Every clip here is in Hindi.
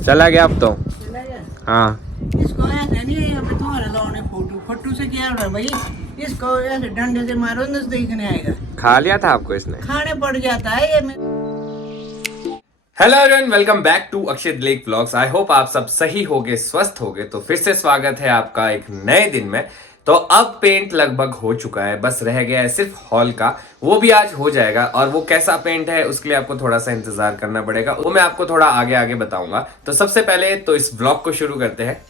चला गया अब तो। चला गया। हाँ इसको ऐसे नहीं अभी तुम्हारे लाने फोटो फोटो से क्या हो भाई। इसको ऐसे डंडे से मारो न देखने आएगा। खा लिया था आपको इसने। खाने पड़ जाता है ये। Hello everyone, welcome back to Akshay lake vlogs. I hope आप सब सही होगे, स्वस्थ होगे। तो फिर से स्वागत है आपका एक नए दिन में। तो अब पेंट लगभग हो चुका है, बस रह गया है सिर्फ हॉल का। वो भी आज हो जाएगा और वो कैसा पेंट है उसके लिए आपको थोड़ा सा इंतजार करना पड़ेगा। वो मैं आपको थोड़ा आगे आगे बताऊंगा। तो सबसे पहले तो इस व्लॉग को शुरू करते हैं।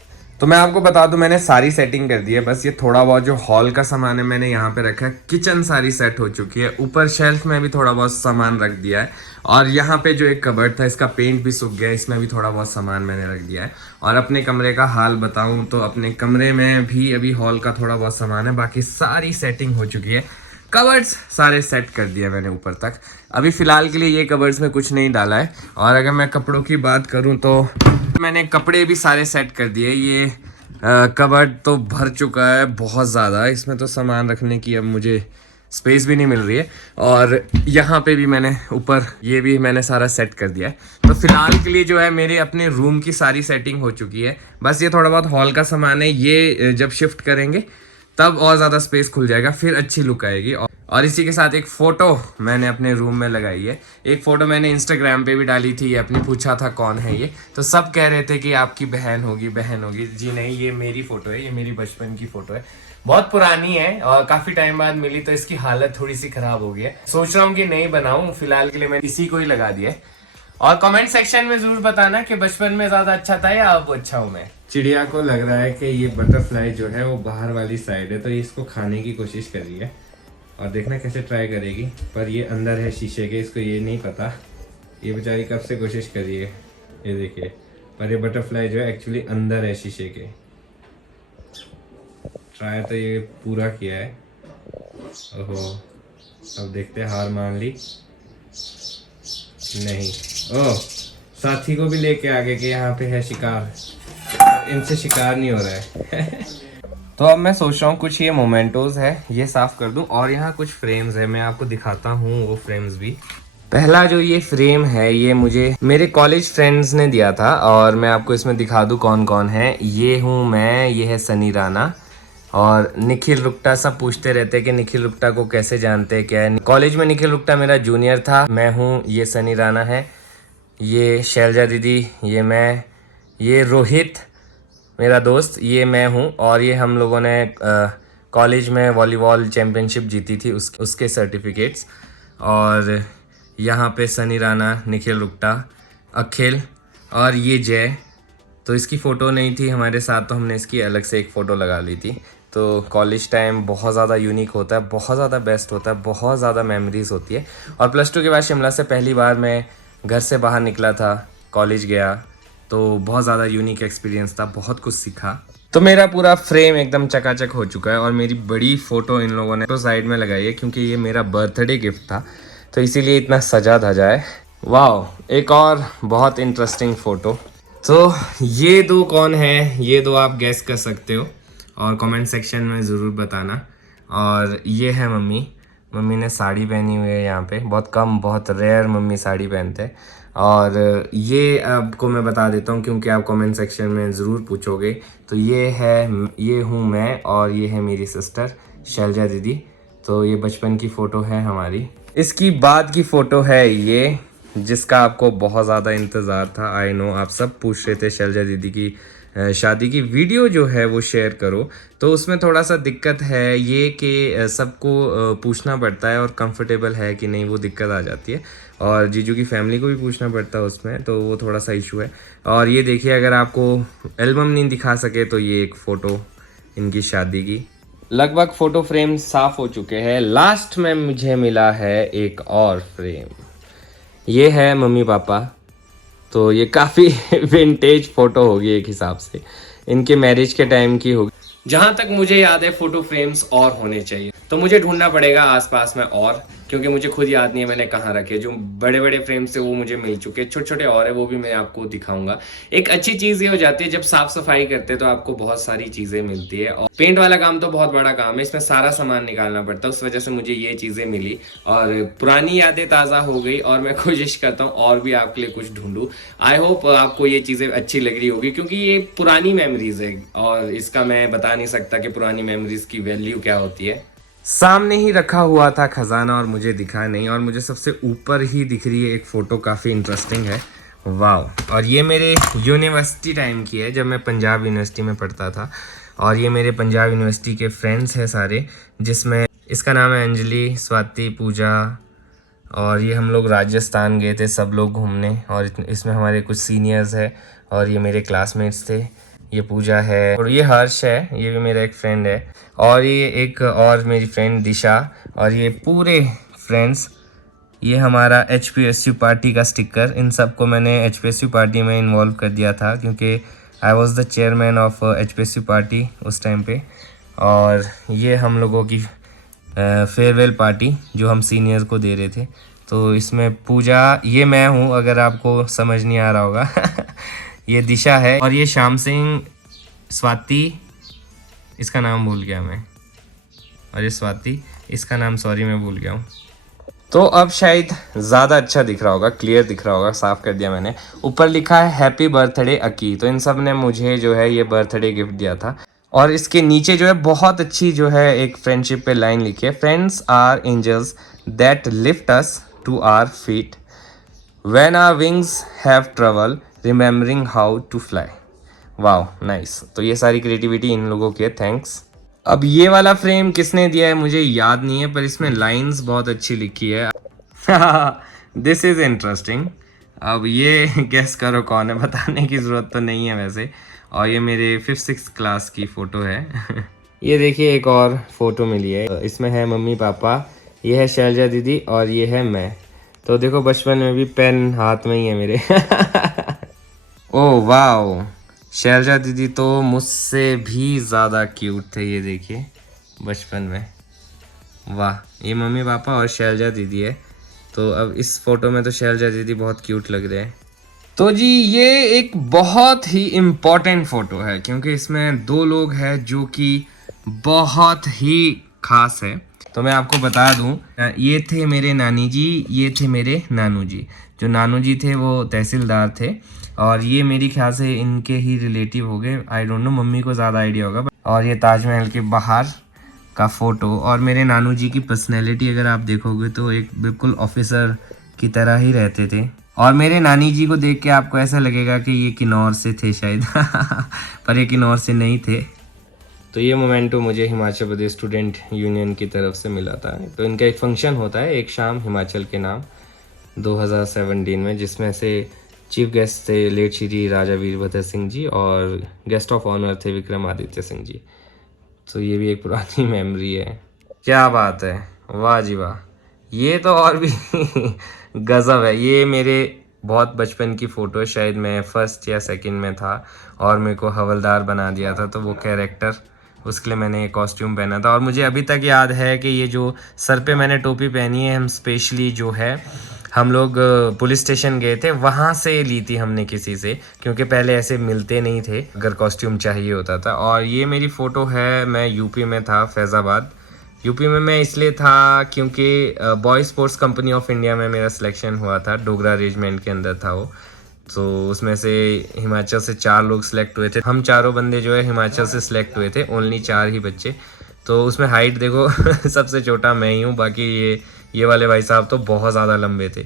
तो मैं आपको बता दूं, मैंने सारी सेटिंग कर दी है। बस ये थोड़ा बहुत जो हॉल का सामान है मैंने यहाँ पे रखा है। किचन सारी सेट हो चुकी है। ऊपर शेल्फ में भी थोड़ा बहुत सामान रख दिया है। और यहाँ पे जो एक कबर्ड था इसका पेंट भी सूख गया, इसमें भी थोड़ा बहुत सामान मैंने रख दिया है। और अपने कमरे का हाल बताऊं तो अपने कमरे में भी अभी हॉल का थोड़ा बहुत सामान है, बाकी सारी सेटिंग हो चुकी है। कवर्ड्स सारे सेट कर दिया मैंने ऊपर तक। अभी फिलहाल के लिए ये कवर्ड्स में कुछ नहीं डाला है। और अगर मैं कपड़ों की बात करूं तो मैंने कपड़े भी सारे सेट कर दिए। ये कबर्ड तो भर चुका है बहुत ज़्यादा, इसमें तो सामान रखने की अब मुझे स्पेस भी नहीं मिल रही है। और यहाँ पे भी मैंने ऊपर ये भी मैंने सारा सेट कर दिया है। तो फिलहाल के लिए जो है मेरे अपने रूम की सारी सेटिंग हो चुकी है। बस ये थोड़ा बहुत हॉल का सामान है, ये जब शिफ्ट करेंगे तब और ज़्यादा स्पेस खुल जाएगा, फिर अच्छी लुक आएगी। और इसी के साथ एक फ़ोटो मैंने अपने रूम में लगाई है। एक फ़ोटो मैंने इंस्टाग्राम पे भी डाली थी, अपनी पूछा था कौन है ये, तो सब कह रहे थे कि आपकी बहन होगी बहन होगी। जी नहीं, ये मेरी फ़ोटो है, ये मेरी बचपन की फ़ोटो है। बहुत पुरानी है और काफ़ी टाइम बाद मिली तो इसकी हालत थोड़ी सी ख़राब हो गई है। सोच रहा हूँ कि नहीं बनाऊँ, फिलहाल के लिए मैंने इसी को ही लगा दिया है। और कमेंट सेक्शन में जरूर बताना कि बचपन में ज्यादा अच्छा था या अब अच्छा हूं मैं। चिड़िया को लग रहा है कि ये बटरफ्लाई जो है वो बाहर वाली साइड है, तो ये इसको खाने की कोशिश कर रही है। और देखना कैसे ट्राई करेगी, पर ये अंदर है शीशे के, इसको ये नहीं पता। ये बेचारी कब से कोशिश कर रही है, ये देखिए। पर ये बटरफ्लाई जो है एक्चुअली अंदर है शीशे के। ट्राई तो ये पूरा किया है। ओहो, अब देखते हैं, हार मान ली नहीं। ओह, साथी को भी लेके आगे के यहाँ पे है शिकार, इनसे शिकार नहीं हो रहा है। तो अब मैं सोच रहा हूँ कुछ ये मोमेंटोज है ये साफ कर दूं। और यहाँ कुछ फ्रेम्स है, मैं आपको दिखाता हूँ वो फ्रेम्स भी। पहला जो ये फ्रेम है ये मुझे मेरे कॉलेज फ्रेंड्स ने दिया था, और मैं आपको इसमें दिखा दूं कौन कौन है। ये हूँ मैं, ये है सनी राणा और निखिल रुक्टा। सब पूछते रहते हैं कि निखिल रुक्टा को कैसे जानते हैं, क्या है। कॉलेज में निखिल रुक्टा मेरा जूनियर था। मैं हूँ, ये सनी राणा है, ये शैलजा दीदी, ये मैं, ये रोहित मेरा दोस्त, ये मैं हूँ। और ये हम लोगों ने कॉलेज में वॉलीबॉल चैम्पियनशिप जीती थी उसके सर्टिफिकेट्स। और यहाँ पे सनी राणा, निखिल रुक्टा, अखिल और ये जय। तो इसकी फ़ोटो नहीं थी हमारे साथ, तो हमने इसकी अलग से एक फ़ोटो लगा ली थी। तो कॉलेज टाइम बहुत ज़्यादा यूनिक होता है, बहुत ज़्यादा बेस्ट होता है, बहुत ज़्यादा मेमोरीज होती है। और +2 के बाद शिमला से पहली बार मैं घर से बाहर निकला था, कॉलेज गया, तो बहुत ज़्यादा यूनिक एक्सपीरियंस था, बहुत कुछ सीखा। तो मेरा पूरा फ्रेम एकदम चकाचक हो चुका है। और मेरी बड़ी फ़ोटो इन लोगों ने तो साइड में लगाई है, क्योंकि ये मेरा बर्थडे गिफ्ट था, तो इसीलिए इतना सजा धजा है। वाह, एक और बहुत इंटरेस्टिंग फ़ोटो। तो ये दो कौन है, ये दो आप गैस कर सकते हो और कमेंट सेक्शन में ज़रूर बताना। और ये है मम्मी, मम्मी ने साड़ी पहनी हुई है यहाँ पे। बहुत कम, बहुत रेयर मम्मी साड़ी पहनते हैं। और ये आपको मैं बता देता हूँ क्योंकि आप कमेंट सेक्शन में ज़रूर पूछोगे। तो ये है, ये हूँ मैं और ये है मेरी सिस्टर शैलजा दीदी। तो ये बचपन की फ़ोटो है हमारी। इसकी बाद की फ़ोटो है ये, जिसका आपको बहुत ज़्यादा इंतज़ार था। आई नो, आप सब पूछ रहे थे शैलजा दीदी की शादी की वीडियो जो है वो शेयर करो। तो उसमें थोड़ा सा दिक्कत है ये कि सबको पूछना पड़ता है और कंफर्टेबल है कि नहीं, वो दिक्कत आ जाती है। और जीजू की फैमिली को भी पूछना पड़ता है उसमें, तो वो थोड़ा सा इशू है। और ये देखिए, अगर आपको एल्बम नहीं दिखा सके तो ये एक फ़ोटो इनकी शादी की। लगभग फ़ोटो फ्रेम साफ़ हो चुके हैं। लास्ट में मुझे मिला है एक और फ्रेम, ये है मम्मी पापा। तो ये काफ़ी विंटेज फ़ोटो होगी एक हिसाब से, इनके मैरिज के टाइम की होगी। जहाँ तक मुझे याद है फ़ोटो फ्रेम्स और होने चाहिए, तो मुझे ढूंढना पड़ेगा आसपास में। और क्योंकि मुझे खुद याद नहीं है मैंने कहाँ रखे। जो बड़े बड़े फ्रेम्स थे वो मुझे मिल चुके, छोटे छोटे और है वो भी मैं आपको दिखाऊंगा। एक अच्छी चीज़ ये हो जाती है जब साफ सफाई करते हैं तो आपको बहुत सारी चीज़ें मिलती है। और पेंट वाला काम तो बहुत बड़ा काम है, इसमें सारा सामान निकालना पड़ता है, उस वजह से मुझे ये चीज़ें मिली और पुरानी यादें ताज़ा हो गई। और मैं कोशिश करता हूँ और भी आपके लिए कुछ ढूंढूं। आई होप आपको ये चीज़ें अच्छी लग रही होगी, क्योंकि ये पुरानी मेमोरीज है और इसका मैं बता नहीं सकता कि पुरानी मेमोरीज की वैल्यू क्या होती है। सामने ही रखा हुआ था खजाना और मुझे दिखा नहीं, और मुझे सबसे ऊपर ही दिख रही है एक फ़ोटो, काफ़ी इंटरेस्टिंग है। वाह। और ये मेरे यूनिवर्सिटी टाइम की है, जब मैं पंजाब यूनिवर्सिटी में पढ़ता था। और ये मेरे पंजाब यूनिवर्सिटी के फ्रेंड्स हैं सारे, जिसमें इसका नाम है अंजलि, स्वाति, पूजा। और ये हम लोग राजस्थान गए थे सब लोग घूमने, और इसमें हमारे कुछ सीनियर्स हैं और ये मेरे क्लासमेट्स थे। ये पूजा है और ये हर्ष है, ये भी मेरा एक फ्रेंड है। और ये एक और मेरी फ्रेंड दिशा। और ये पूरे फ्रेंड्स, ये हमारा HPSU पार्टी का स्टिकर। इन सबको मैंने HPSU पार्टी में इन्वॉल्व कर दिया था, क्योंकि I was the chairman of HPSU party उस टाइम पे। और ये हम लोगों की फेयरवेल पार्टी जो हम सीनियर्स को दे रहे थे। तो इसमें पूजा, ये मैं हूँ अगर आपको समझ नहीं आ रहा होगा ये दिशा है। और ये श्याम सिंह, स्वाति, इसका नाम भूल गया मैं, और ये स्वाति, इसका नाम सॉरी मैं भूल गया हूँ। तो अब शायद ज़्यादा अच्छा दिख रहा होगा, क्लियर दिख रहा होगा, साफ़ कर दिया मैंने। ऊपर लिखा है हैप्पी बर्थडे अकी। तो इन सब ने मुझे जो है ये बर्थडे गिफ्ट दिया था। और इसके नीचे जो है बहुत अच्छी जो है एक फ्रेंडशिप पे लाइन लिखी है, friends are angels that lift us to our feet when our wings have trouble remembering how to fly. Wow, nice. तो ये सारी क्रिएटिविटी इन लोगों की है, थैंक्स। अब ये वाला फ्रेम किसने दिया है मुझे याद नहीं है, पर इसमें लाइंस बहुत अच्छी लिखी है दिस इज़ इंटरेस्टिंग। अब ये गेस करो कौन है, बताने की ज़रूरत तो नहीं है वैसे। और ये मेरे 5th-6th क्लास की फ़ोटो है ये देखिए एक और फ़ोटो मिली है, इसमें है मम्मी पापा, ये है शैलजा दीदी और ये है मैं। तो देखो बचपन में भी पेन हाथ में ही है मेरे ओह वाओ, शैलजा दीदी तो मुझसे भी ज़्यादा क्यूट थे, ये देखिए बचपन में। वाह, ये मम्मी पापा और शैलजा दीदी है। तो अब इस फ़ोटो में तो शैलजा दीदी बहुत क्यूट लग रहे हैं। तो जी ये एक बहुत ही इम्पॉर्टेंट फ़ोटो है, क्योंकि इसमें 2 लोग हैं जो कि बहुत ही ख़ास है। तो मैं आपको बता दूं, ये थे मेरे नानी जी, ये थे मेरे नानू जी। जो नानू जी थे वो तहसीलदार थे, और ये मेरी ख्याल से इनके ही रिलेटिव हो गए, आई डोंट नो, मम्मी को ज़्यादा आइडिया होगा। और ये ताजमहल के बाहर का फ़ोटो। और मेरे नानू जी की पर्सनैलिटी अगर आप देखोगे तो एक बिल्कुल ऑफिसर की तरह ही रहते थे। और मेरे नानी जी को देख के आपको ऐसा लगेगा कि ये किन्नौर से थे शायद पर ये किन्नौर से नहीं थे। तो ये मोमेंटो मुझे हिमाचल प्रदेश स्टूडेंट यूनियन की तरफ से मिला था। तो इनका एक फंक्शन होता है एक शाम हिमाचल के नाम 2017 में, जिसमें से चीफ गेस्ट थे लेट श्री राजा वीरभद्र सिंह जी और गेस्ट ऑफ ऑनर थे विक्रमादित्य सिंह जी। तो ये भी एक पुरानी मेमोरी है। क्या बात है, वाह जी वाह, ये तो और भी गज़ब है। ये मेरे बहुत बचपन की फ़ोटो है, शायद मैं 1st या 2nd में था और मेरे को हवलदार बना दिया था, तो वो कैरेक्टर, उसके लिए मैंने एक कॉस्ट्यूम पहना था। और मुझे अभी तक याद है कि ये जो सर पे मैंने टोपी पहनी है, हम स्पेशली जो है हम लोग पुलिस स्टेशन गए थे, वहाँ से ली थी हमने किसी से, क्योंकि पहले ऐसे मिलते नहीं थे अगर कॉस्ट्यूम चाहिए होता था। और ये मेरी फ़ोटो है, मैं यूपी में था, फैज़ाबाद यूपी में। मैं इसलिए था क्योंकि boy sports company of India में मेरा सिलेक्शन हुआ था, डोगरा रेजिमेंट के अंदर था वो। तो उसमें से हिमाचल से 4 लोग सिलेक्ट हुए थे, हम चारों बंदे जो है हिमाचल से सिलेक्ट हुए थे, ओनली 4 ही बच्चे। तो उसमें हाइट देखो सबसे छोटा मैं ही हूँ, बाकी ये वाले भाई साहब तो बहुत ज़्यादा लंबे थे।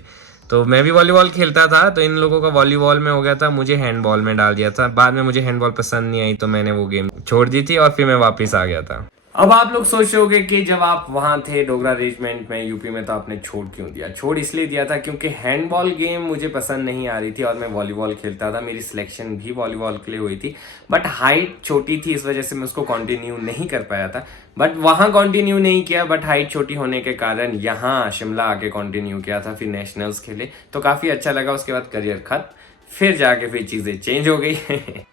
तो मैं भी वॉलीबॉल खेलता था, तो इन लोगों का वॉलीबॉल में हो गया था, मुझे हैंडबॉल में डाल दिया था। बाद में मुझे हैंडबॉल पसंद नहीं आई, तो मैंने वो गेम छोड़ दी थी और फिर मैं वापस आ गया था। अब आप लोग सोच रहे होंगे कि जब आप वहाँ थे डोगरा रेजिमेंट में यूपी में, तो आपने छोड़ क्यों दिया? छोड़ इसलिए दिया था क्योंकि हैंडबॉल गेम मुझे पसंद नहीं आ रही थी और मैं वॉलीबॉल खेलता था। मेरी सिलेक्शन भी वॉलीबॉल के लिए हुई थी, बट हाइट छोटी थी, इस वजह से मैं उसको कंटिन्यू नहीं कर पाया था। बट वहाँ कंटिन्यू नहीं किया, बट हाइट छोटी होने के कारण यहाँ शिमला आके कंटिन्यू किया था। फिर नेशनल्स खेले तो काफ़ी अच्छा लगा, उसके बाद करियर खत्म, फिर जाके फिर चीज़ें चेंज हो गई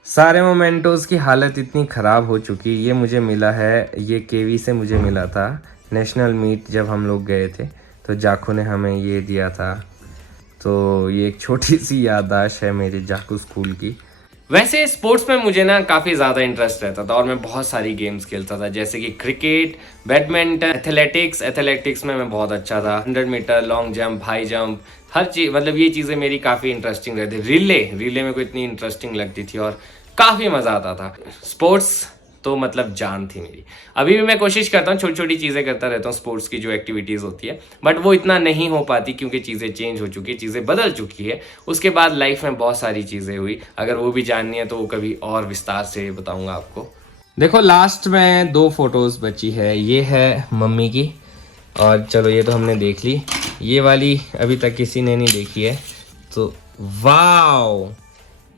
सारे मोमेंटोज की हालत इतनी ख़राब हो चुकी। ये मुझे मिला है, ये केवी से मुझे मिला था, नेशनल मीट जब हम लोग गए थे। तो तो जाकू ने हमें ये दिया था। तो ये एक छोटी सी याददाश्त है मेरे जाकू स्कूल की। वैसे स्पोर्ट्स में मुझे ना काफ़ी ज़्यादा इंटरेस्ट रहता था और मैं बहुत सारी गेम्स खेलता था, जैसे कि क्रिकेट, बैडमिंटन, एथलेटिक्स में मैं बहुत अच्छा था। 100 metre, long jump, high jump, हर चीज़, मतलब ये चीज़ें मेरी काफ़ी इंटरेस्टिंग रहती। रिले मेरे को इतनी इंटरेस्टिंग लगती थी और काफ़ी मज़ा आता था। स्पोर्ट्स तो मतलब जान थी मेरी। अभी भी मैं कोशिश करता हूँ, छोटी छोटी चीज़ें करता रहता हूँ स्पोर्ट्स की जो एक्टिविटीज़ होती है, बट वो इतना नहीं हो पाती क्योंकि चीज़ें चेंज हो चुकी है, चीज़ें बदल चुकी है। उसके बाद लाइफ में बहुत सारी चीज़ें हुई, अगर वो भी जाननी है तो वो कभी और विस्तार से बताऊँगा आपको। देखो लास्ट में 2 फोटोज़ बची है, ये है मम्मी की, और चलो ये तो हमने देख ली, ये वाली अभी तक किसी ने नहीं देखी है। तो वाओ,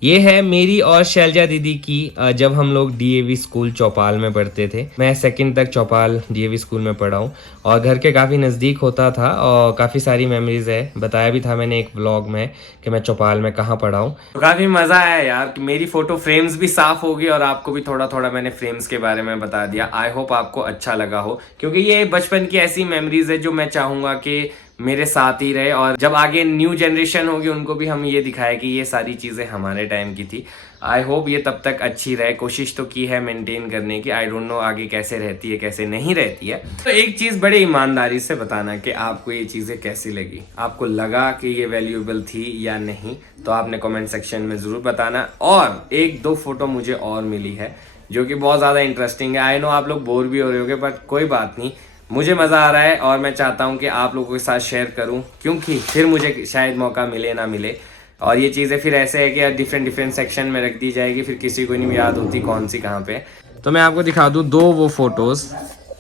ये है मेरी और शैलजा दीदी की जब हम लोग डीएवी स्कूल चौपाल में पढ़ते थे। मैं 2nd तक चौपाल डीएवी स्कूल में पढ़ा हूँ और घर के काफ़ी नज़दीक होता था और काफ़ी सारी मेमोरीज है। बताया भी था मैंने एक व्लॉग में कि मैं चौपाल में कहाँ पढ़ा हूँ। तो काफ़ी मज़ा आया यार, मेरी फ़ोटो फ्रेम्स भी साफ़ होगी और आपको भी थोड़ा थोड़ा मैंने फ्रेम्स के बारे में बता दिया। आई होप आपको अच्छा लगा हो, क्योंकि ये बचपन की ऐसी मेमोरीज है जो मैं चाहूँगा कि मेरे साथ ही रहे और जब आगे न्यू जनरेशन होगी उनको भी हम ये दिखाएं कि ये सारी चीज़ें हमारे टाइम की थी। आई होप ये तब तक अच्छी रहे, कोशिश तो की है मेंटेन करने की। आई डोंट नो आगे कैसे रहती है कैसे नहीं रहती है। तो एक चीज़ बड़े ईमानदारी से बताना कि आपको ये चीज़ें कैसी लगी, आपको लगा कि ये वैल्यूएबल थी या नहीं, तो आपने कमेंट सेक्शन में ज़रूर बताना। और 1-2 फोटो मुझे और मिली है जो कि बहुत ज़्यादा इंटरेस्टिंग है। आई नो आप लोग बोर भी हो रहे होगे, बट कोई बात नहीं, मुझे मज़ा आ रहा है और मैं चाहता हूँ कि आप लोगों के साथ शेयर करूँ, क्योंकि फिर मुझे शायद मौका मिले ना मिले। और ये चीज़ें फिर ऐसे है कि डिफरेंट सेक्शन में रख दी जाएगी, फिर किसी को नहीं याद होती कौन सी कहाँ पे। तो मैं आपको दिखा दूँ 2 वो फ़ोटोज़,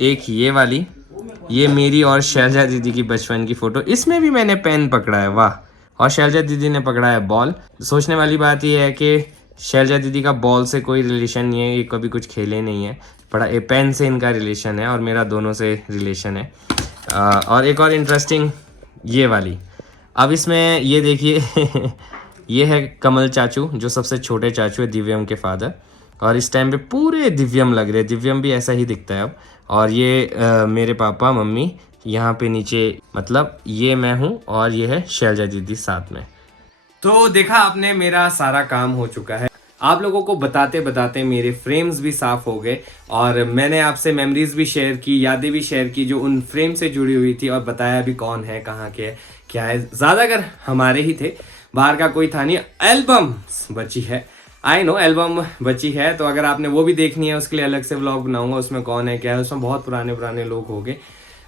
एक ये वाली, ये मेरी और शैलजा दीदी की बचपन की फ़ोटो। इसमें भी मैंने पेन पकड़ा है, वाह, और शैलजा दीदी ने पकड़ा है बॉल। सोचने वाली बात यह है कि शैलजा दीदी का बॉल से कोई रिलेशन नहीं है, ये कभी कुछ खेले नहीं है, बड़ा पेन से इनका रिलेशन है और मेरा दोनों से रिलेशन है। और एक और इंटरेस्टिंग ये वाली, अब इसमें ये देखिए ये है कमल चाचू जो सबसे छोटे चाचू है, दिव्यम के फादर, और इस टाइम पे पूरे दिव्यम लग रहे हैं, दिव्यम भी ऐसा ही दिखता है अब। और ये मेरे पापा मम्मी यहाँ पे नीचे, मतलब ये मैं हूँ और ये है शैलजा दीदी साथ में। तो देखा आपने, मेरा सारा काम हो चुका है। आप लोगों को बताते बताते मेरे फ्रेम्स भी साफ हो गए और मैंने आपसे मेमोरीज भी शेयर की, यादें भी शेयर की जो उन फ्रेम से जुड़ी हुई थी, और बताया भी कौन है, कहाँ के है, क्या है। ज़्यादातर हमारे ही थे, बाहर का कोई था नहीं। एल्बम बची है, आई नो एल्बम बची है, तो अगर आपने वो भी देखनी है उसके लिए अलग से व्लॉग बनाऊंगा, उसमें कौन है क्या है, उसमें बहुत पुराने लोग हो गए।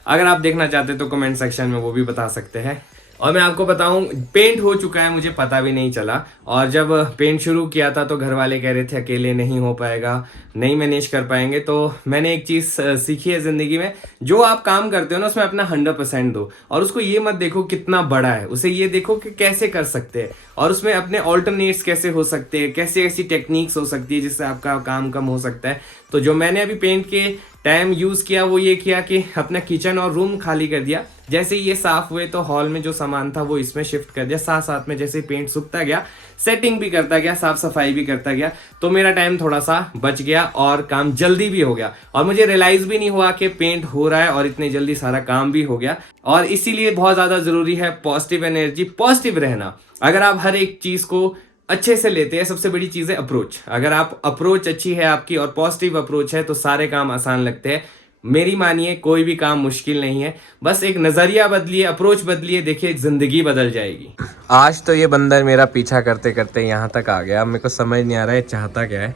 अगर आप देखना चाहते तो कमेंट सेक्शन में वो भी बता सकते हैं। और मैं आपको बताऊं, पेंट हो चुका है, मुझे पता भी नहीं चला। और जब पेंट शुरू किया था तो घर वाले कह रहे थे अकेले नहीं हो पाएगा, नहीं मैनेज कर पाएंगे। तो मैंने एक चीज़ सीखी है ज़िंदगी में, जो आप काम करते हो ना उसमें अपना 100% दो, और उसको ये मत देखो कितना बड़ा है, उसे ये देखो कि कैसे कर सकते हैं, और उसमें अपने ऑल्टरनेट्स कैसे हो सकते हैं, कैसे ऐसी टेक्निक्स हो सकती है जिससे आपका काम कम हो सकता है। तो जो मैंने अभी पेंट के टाइम यूज़ किया वो ये किया कि अपना किचन और रूम खाली कर दिया। जैसे ही ये साफ हुए तो हॉल में जो सामान था वो इसमें शिफ्ट कर दिया। साथ साथ में जैसे पेंट सूखता गया, सेटिंग भी करता गया, साफ सफाई भी करता गया, तो मेरा टाइम थोड़ा सा बच गया और काम जल्दी भी हो गया। और मुझे रियलाइज भी नहीं हुआ कि पेंट हो रहा है और इतने जल्दी सारा काम भी हो गया। और इसीलिए बहुत ज़्यादा ज़रूरी है पॉजिटिव एनर्जी, पॉजिटिव रहना। अगर आप हर एक चीज़ को अच्छे से लेते हैं, सबसे बड़ी चीज़ है अप्रोच। अगर आप अप्रोच अच्छी है आपकी और पॉजिटिव अप्रोच है तो सारे काम आसान लगते हैं। मेरी मानिए, कोई भी काम मुश्किल नहीं है, बस एक नज़रिया बदलिए, अप्रोच बदलिए, देखिए ज़िंदगी बदल जाएगी। आज तो ये बंदर मेरा पीछा करते करते यहाँ तक आ गया। मेरे को समझ नहीं आ रहा है चाहता क्या है।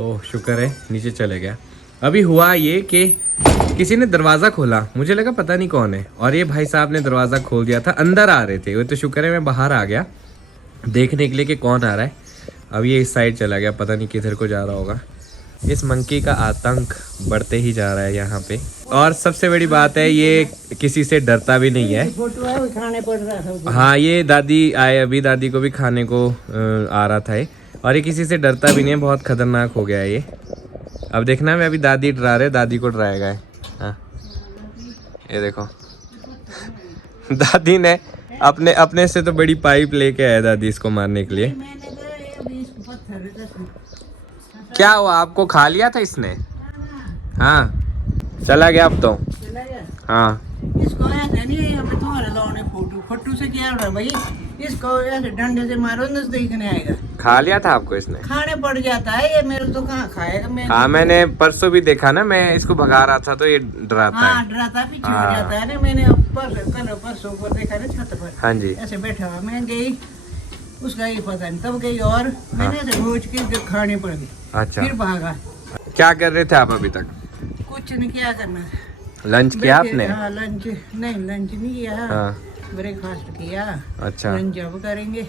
ओह शुक्र है नीचे चले गया। अभी हुआ ये कि किसी ने दरवाज़ा खोला, मुझे लगा पता नहीं कौन है, और ये भाई साहब ने दरवाज़ा खोल दिया था, अंदर आ रहे थे वो, तो शुक्र है मैं बाहर आ गया देखने के लिए कि कौन आ रहा है। अब ये इस साइड चला गया, पता नहीं किधर को जा रहा होगा। इस मंकी का आतंक बढ़ते ही जा रहा है यहाँ पे। और सबसे बड़ी बात है ये किसी से डरता भी नहीं है। फोटो है वो खाने पड़ रहा था। हाँ ये दादी आए, अभी दादी को भी खाने को आ रहा था ये, और ये किसी से डरता भी नहीं है। बहुत खतरनाक हो गया है ये। अब देखना मैं अभी दादी डरा रहे, दादी को डराएगा। हाँ ये देखो दादी ने अपने से तो बड़ी पाइप लेके आया दादी इसको मारने के लिए। क्या हुआ, आपको खा लिया था इसने? हाँ चला गया अब तो। हाँ इसको ऐसे नहीं अब तुम्हारे लाने फोटो फट्टू से क्या हो रहा है भाई, इसको ऐसे डंडे से मारो नजदीक नहीं आएगा। खा लिया था आपको इसने? खाने पड़ जाता है ये, मेरे तो कहाँ खाएगा। मैं हाँ मैंने परसों भी देखा ना, मैं इसको भगा रहा था तो ये डराता हाँ है। डराता पीछे हो हाँ। जाता है ना। मैंने परसों को देखा ना छत पर हाँ जी। ऐसे बैठा हुआ, मैं गई उसका ये पता नहीं, तब गई और मैंने ऐसे भूज के खाने पड़ गई, अच्छा फिर भागा। क्या कर रहे थे आप अभी तक? कुछ नहीं, क्या करना। लंच किया बैठे- आपने? हाँ लंच नहीं किया, हाँ ब्रेकफास्ट किया। अच्छा। लंच अब करेंगे।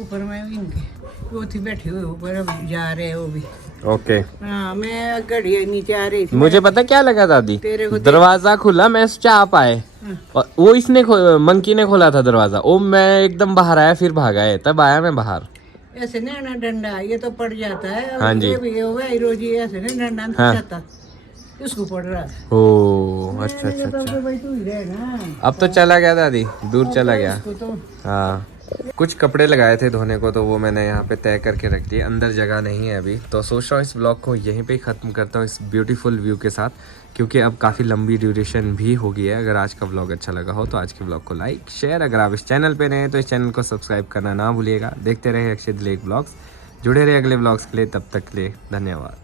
ऊपर में भी इनके वो थी बैठे हुए ऊपर, अब जा रहे हैं वो भी। ओके। हाँ मैं घड़ी नीचे आ रही थी। मुझे पता क्या लगा दादी, तेरे को दरवाजा खुला, मैं सोचा आप आए और वो इसने मंकी ने खोला था दरवाजा, ओ मैं एकदम बाहर आया, फिर भागा है, तब आया मैं बाहर। ऐसे नहीं ना डंडा, ये तो पड़ जाता है। हाँ जी। ये भी होगा रोजी ऐसे नहीं डंडा नहीं हाँ। जाता, इसको पड़ रहा है। ओ अच्छा मैंने अच्छा कहा, अच्छा। भाई तू ही रहे ना। अब तो चला गया दादी, दूर चला गया। इसको तो हाँ कुछ कपड़े लगाए थे धोने को, तो वो मैंने यहाँ पे तय करके रख दिए, अंदर जगह नहीं है अभी। तो सोच रहा हूँ इस ब्लॉग को यहीं पे ही ख़त्म करता हूँ इस ब्यूटीफुल व्यू के साथ, क्योंकि अब काफ़ी लंबी ड्यूरेशन भी हो गई है। अगर आज का ब्लॉग अच्छा लगा हो तो आज के ब्लॉग को लाइक शेयर, अगर आप इस चैनल पे नए हैं तो इस चैनल को सब्सक्राइब करना ना भूलिएगा। देखते रहे अक्षय दिलेख ब्लॉग्स, जुड़े रहे अगले ब्लॉग्स के लिए, तब तक के लिए धन्यवाद।